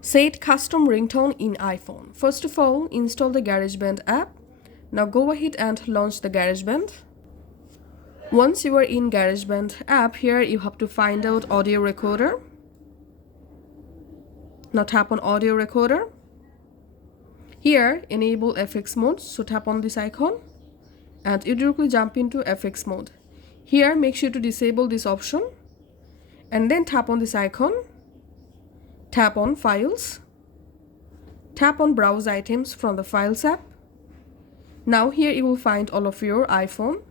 Set custom ringtone in iPhone. First of all, install the GarageBand app. Now go ahead and launch the GarageBand. Once you are in GarageBand app, here you have to find out audio recorder. Now tap on audio recorder. Here enable FX mode, so tap on this icon and you directly jump into FX mode. Here make sure to disable this option and then tap on this icon. Tap on Files. Tap on Browse Items from the Files app. Now here you will find all of your iPhone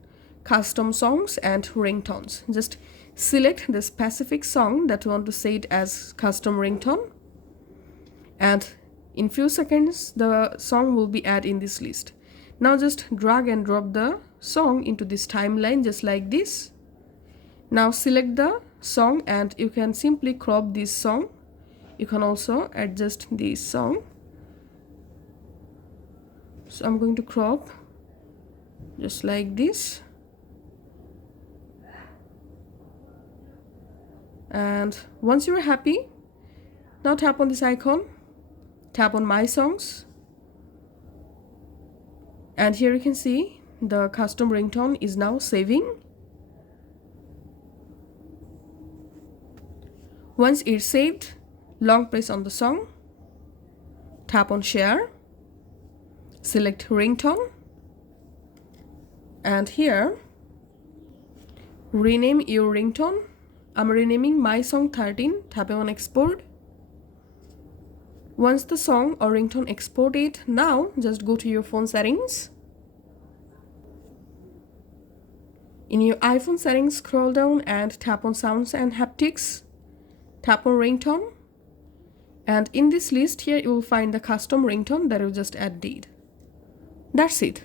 custom songs and ringtones. Just select the specific song that you want to set as custom ringtone, and in few seconds the song will be added in this list. Now just drag and drop the song into this timeline just like this. Now select the song and you can simply crop this song. You can also adjust this song. So I'm going to crop just like this. And once you're happy, now tap on this icon, tap on My Songs. And here you can see the custom ringtone is now saving. Once it's saved, long press on the song, tap on Share, select Ringtone, and here rename your ringtone. I'm renaming My Song 13, tapping on Export. Once the song or ringtone exported, now just go to your phone settings. In your iPhone settings, scroll down and tap on Sounds and Haptics, tap on Ringtone, and in this list here you will find the custom ringtone that you just added. That's it.